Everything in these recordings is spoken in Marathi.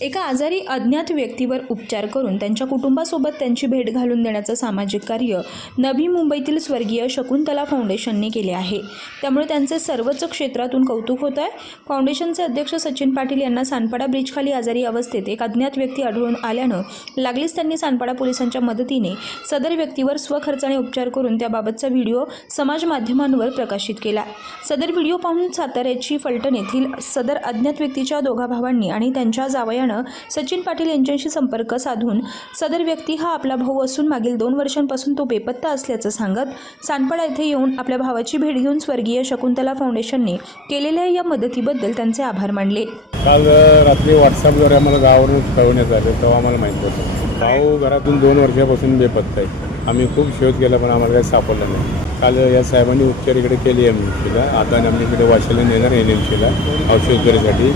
एका आजारी अज्ञात व्यक्तीवर उपचार करून त्यांच्या कुटुंबासोबत त्यांची भेट घालून देण्याचं सामाजिक कार्य नवी मुंबईतील स्वर्गीय शकुंतला फाउंडेशनने केले आहे. त्यामुळे त्यांचे सर्वच क्षेत्रातून कौतुक होत आहे. फाउंडेशनचे अध्यक्ष सचिन पाटील यांना सानपाडा ब्रिजखाली आजारी अवस्थेत एक अज्ञात व्यक्ती आढळून आल्यानं लागलीच त्यांनी सानपाडा पोलिसांच्या मदतीने सदर व्यक्तीवर स्वखर्चाने उपचार करून त्याबाबतचा व्हिडिओ समाज माध्यमांवर प्रकाशित केला. सदर व्हिडिओ पाहून साताऱ्याची फलटण येथील सदर अज्ञात व्यक्तीच्या दोघा भावांनी आणि त्यांच्या जावयानं सचिन पाटील यांच्याशी संपर्क साधून सदर व्यक्ती हा आपला भाऊ असून मागील दोन वर्षांपासून तो बेपत्ता असल्याचं सांगत सानपाडा येथे येऊन आपल्या भावाची भेट घेऊन स्वर्गीय शकुंतला फाउंडेशनने केलेल्या या मदतीबद्दल त्यांचे आभार मानले. काल रात्री व्हॉट्सअपद्वारे आम्हाला गावावरून कळवण्यात आलं तेव्हा आम्हाला माहीत होतं. भाऊ घरातून दोन वर्षापासून बेपत्ता आहे. आम्ही खूप शोध केला पण आम्हाला काही सापडलं नाही. काल या साहेबांनी उपचार इकडे केले एम एम सीला आता आम्ही इकडे वाशाला नेणार एन एम सीला औषधोपचारासाठी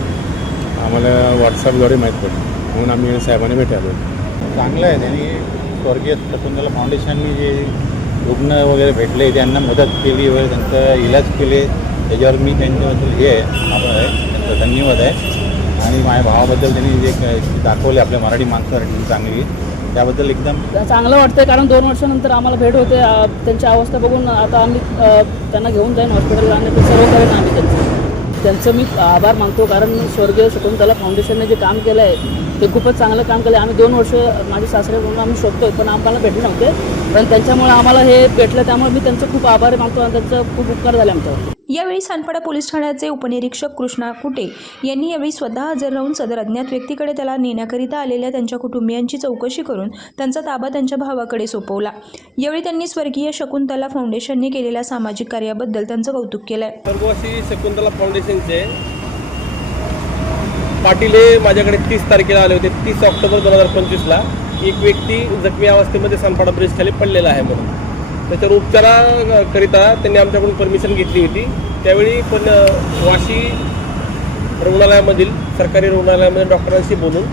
आम्हाला व्हॉट्सअपद्वारे माहीत पडलं. म्हणून आम्ही साहेबांना भेटायलो. चांगलं आहे. त्यांनी स्वर्गीय शकुंतला फाउंडेशननी जे रुग्ण वगैरे भेटले त्यांना मदत केली वगैरे त्यांचं इलाज केले. त्याच्यावर मी त्यांच्याबद्दल हे आहे. आभार आहे. त्यांचा धन्यवाद आहे. आणि माझ्या भावाबद्दल त्यांनी जे दाखवले आपल्या मराठी माणसासाठी चांगली. त्याबद्दल एकदम चांगलं वाटतंय. कारण दोन वर्षानंतर आम्हाला भेट होते. त्यांची अवस्था बघून आता आम्ही त्यांना घेऊन जाईन हॉस्पिटलला. आणि सर्व करेन आम्ही त्यांचं. त्यांचं मी आभार मानतो कारण स्वर्गीय शकुंतला फाउंडेशनने जे काम केलं आहे ते खूपच चांगलं काम केलं आहे आम्ही दोन वर्ष माझे सासरे म्हणून आम्ही शोधतोय पण आम्हाला भेटले नव्हते. पण त्यांच्यामुळे आम्हाला हे भेटलं त्यामुळे मी त्यांचं खूप आभार मानतो आणि त्यांचं खूप उपकार झाले आमच्यावर यावेळी सानपाडा पोलीस ठाण्याचे उपनिरीक्षक कृष्णा कुटे यांनी यावेळी स्वतः हजर राहून सदर अज्ञात व्यक्तीकडे त्याला नेण्याकरिता आलेल्या त्यांच्या कुटुंबियांची चौकशी करून त्यांचा ताबा त्यांच्या भावाकडे सोपवला. यावेळी त्यांनी स्वर्गीय शकुंतला फाउंडेशनने केलेल्या सामाजिक कार्याबद्दल त्यांचं कौतुक केलं आहे शकुंतला फाउंडेशनचे पाटील हे माझ्याकडे तीस तारखेला आले होते तीस ऑक्टोबर दोन हजार पंचवीसला. एक व्यक्ती जखमी अवस्थेमध्ये सानपाडा ब्रिज खाली पडलेला आहे म्हणून. त्याच्यावर उपचाराकरिता त्यांनी आमच्याकडून परमिशन घेतली होती. त्यावेळी पण वाशी रुग्णालयामधील सरकारी रुग्णालयामध्ये डॉक्टरांशी बोलून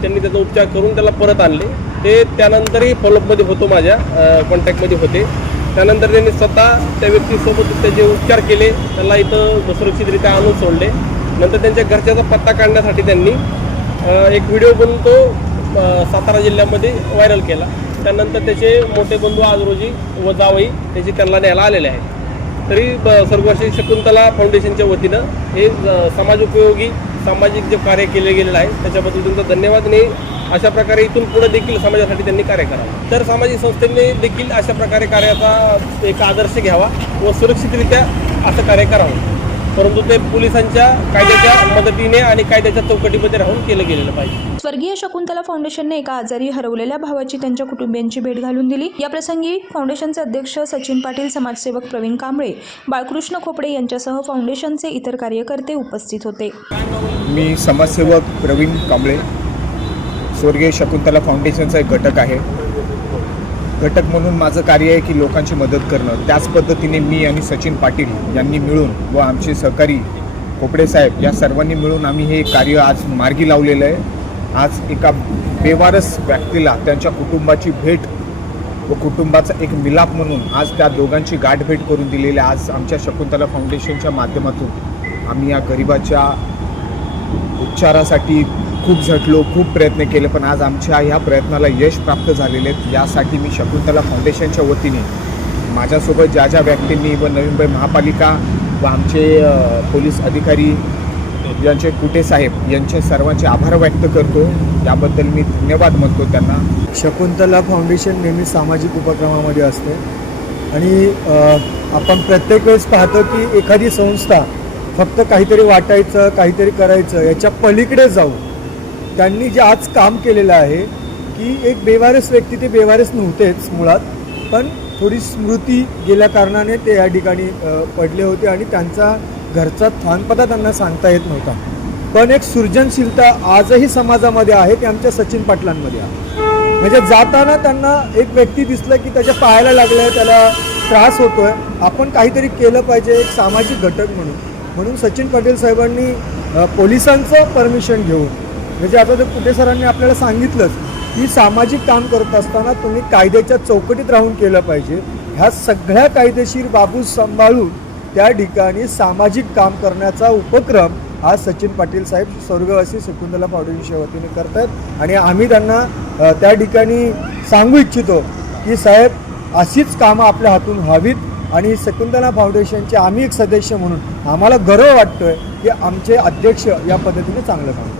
त्यांनी त्याचा उपचार करून त्याला परत आणले. ते त्यानंतरही फॉलोअपमध्ये होतो माझ्या कॉन्टॅक्टमध्ये होते. त्यानंतर त्यांनी स्वतः त्या व्यक्तीसोबत त्याचे उपचार केले. त्याला इथं सुरक्षितरित्या आणून सोडले. नंतर त्यांच्या घरच्याचा पत्ता काढण्यासाठी त्यांनी एक व्हिडिओ बनून तो सातारा जिल्ह्यामध्ये व्हायरल केला. त्यानंतर त्याचे मोठे बंधू आज रोजी व जावई त्याची त्यांना न्यायला आलेले आहेत. तरी सर्वश्री शकुंतला फाउंडेशनच्या वतीनं हे समाज उपयोगी सामाजिक जे कार्य केले गेलेलं आहे त्याच्याबद्दल तुमचा धन्यवाद आणि अशा प्रकारे इथून पुढे देखील समाजासाठी त्यांनी कार्य करावं. तर सामाजिक संस्थेने देखील अशा प्रकारे कार्याचा एक आदर्श घ्यावा व सुरक्षितरित्या असं कार्य करावं. परंतु ते पोलिसांच्या कायद्याच्या मदतीने आणि कायद्याच्या चौकटीमध्ये राहून केलं गेलेलं पाहिजे. स्वर्गीय शकुंतला फाउंडेशनने एका आजारी हरवलेल्या भावाची त्यांच्या कुटुंबियांची भेट घालून दिली. या प्रसंगी फाउंडेशनचे अध्यक्ष सचिन पाटील समाजसेवक प्रवीण कांबळे बाळकृष्ण खोपडे यांच्यासह फाउंडेशनचे इतर कार्यकर्ते उपस्थित होते. मी समाजसेवक प्रवीण कांबळे स्वर्गीय शकुंतला फाउंडेशनचा एक घटक आहे. घटक म्हणून माझं कार्य आहे की लोकांची मदत करणं त्याच पद्धतीने मी आणि सचिन पाटील यांनी मिळून व आमचे सहकारी खोपडे साहेब या सर्वांनी मिळून आम्ही हे कार्य आज मार्गी लावलेलं आहे आज एका बेवारस व्यक्तीला त्यांच्या कुटुंबाची भेट व कुटुंबाचा एक मिलाप म्हणून आज त्या दोघांची गाठभेट करून दिलेली आहे. आज आमच्या शकुंतला फाउंडेशनच्या माध्यमातून आम्ही या गरिबाच्या उपचारासाठी खूप झटलो खूप प्रयत्न केले पण आज आमच्या ह्या प्रयत्नाला यश प्राप्त झालेले आहेत. यासाठी मी शकुंतला फाउंडेशनच्या वतीने माझ्यासोबत ज्या ज्या व्यक्तींनी व नवी मुंबई महापालिका व आमचे पोलीस अधिकारी यांचे कुटे साहेब यांचे सर्वांचे आभार व्यक्त करतो. याबद्दल मी धन्यवाद म्हणतो त्यांना. शकुंतला फाउंडेशन नेहमी सामाजिक उपक्रमामध्ये असते. आणि आपण प्रत्येक वेळेस पाहतो की एखादी संस्था फक्त काहीतरी वाटायचं काहीतरी करायचं याच्या पलीकडे जाऊन त्यांनी जे आज काम केलेलं आहे की एक बेवारस व्यक्ती ते बेवारस नव्हतेच मुळात पण थोडी स्मृती गेल्या कारणाने ते या ठिकाणी पडले होते आणि त्यांचा घरचा थानपदा त्यांना सांगता येत नव्हता. पण एक सृजनशीलता आजही समाजामध्ये आहे ते आमच्या सचिन पाटलांमध्ये आहे. म्हणजे जाताना त्यांना एक व्यक्ती दिसलं की त्याच्या पाहायला लागलं आहे त्याला त्रास होतो आहे आपण काहीतरी केलं पाहिजे एक सामाजिक घटक म्हणून. म्हणून सचिन पाटील साहेबांनी पोलिसांचं परमिशन घेऊन म्हणजे आता जर कुठे सरांनी आपल्याला सांगितलंच की सामाजिक काम करत असताना तुम्ही कायद्याच्या चौकटीत राहून केलं पाहिजे ह्या सगळ्या कायदेशीर बाबू सांभाळून त्या ठिकाणी सामाजिक काम करण्याचा उपक्रम आज सचिन पाटील साहेब स्वर्गवासी शकुंतला फाउंडेशनच्या वतीने करतात आणि आम्ही त्यांना त्या ठिकाणी सांगू इच्छितो की साहेब अशीच कामं आपल्या हातून व्हावीत आणि शकुंतला फाउंडेशनचे आम्ही एक सदस्य म्हणून आम्हाला गर्व वाटतोय की आमचे अध्यक्ष या पद्धतीने चांगलं काम करतात